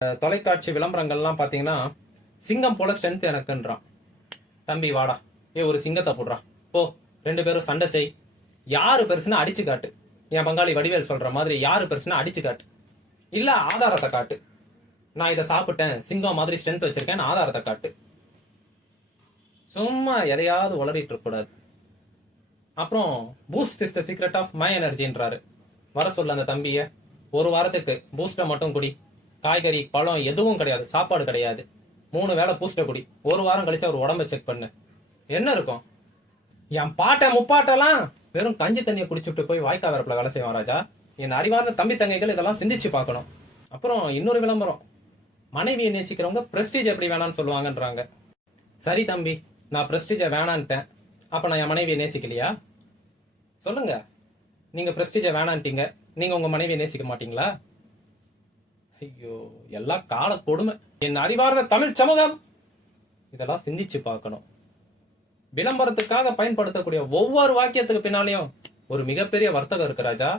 தொலைக்காட்சி விளம்பரங்கள்லாம் பார்த்தீங்கன்னா சிங்கம் போல ஸ்ட்ரென்த் எனக்குன்றான். தம்பி வாடா, ஒரு சிங்கத்தை போடுறா, போ 2 பேரும் சண்டை செய், யாரு பெருசுன்னு அடிச்சு காட்டு. என் பங்காளி வடிவேல் சொல்ற மாதிரி யாரு பெருசுன்னு அடிச்சு காட்டு, இல்ல ஆதாரத்தை காட்டு. நான் இதை சாப்பிட்டேன், சிங்கம் மாதிரி ஸ்ட்ரென்த் வச்சிருக்கேன், ஆதாரத்தை காட்டு. சும்மா எதையாவது உளறிட்டு இருக்க கூடாது. அப்புறம் Boost is the secret of my எனர்ஜின்றாரு. வர சொல்ல அந்த தம்பிய, ஒரு வாரத்துக்கு பூஸ்டை மட்டும் குடி, காய்கறி பழம் எதுவும் கிடையாது, சாப்பாடு கிடையாது, 3 வேளை பூஸ்டை குடி, ஒரு வாரம் கழிச்சு அவர் உடம்ப செக் பண்ணு, என்ன இருக்கும்? என் பாட்டை முப்பாட்டெல்லாம் வெறும் கஞ்சி தண்ணியை குடிச்சுட்டு போய் வாய்க்கா வரப்புல வேலை செய்வான் ராஜா. என் அறிவார்ந்த தம்பி தங்கைகள் இதெல்லாம் சிந்திச்சு பார்க்கணும். அப்புறம் இன்னொரு விளம்பரம், மனைவியை நேசிக்கிறவங்க பிரஸ்டீஜ் எப்படி வேணான்னு சொல்லுவாங்கன்றாங்க. சரி தம்பி, நான் பிரஸ்டீஜை வேணான்ட்டேன், அப்ப நான் என் மனைவியை நேசிக்கலையா? சொல்லுங்க. நீங்க பிரஸ்டீஜை வேணான்ட்டீங்க, நீங்க உங்க மனைவியை நேசிக்க மாட்டீங்களா? ஐயோ, எல்லாம் கால கொடுமை. என் அறிவார்ந்த தமிழ் சமூகம் இதெல்லாம் சிந்திச்சு பார்க்கணும். விளம்பரத்துக்காக பயன்படுத்தக்கூடிய ஒவ்வொரு வாக்கியத்துக்கு பின்னாலையும் ஒரு மிகப்பெரிய வர்த்தகம் இருக்கு ராஜா.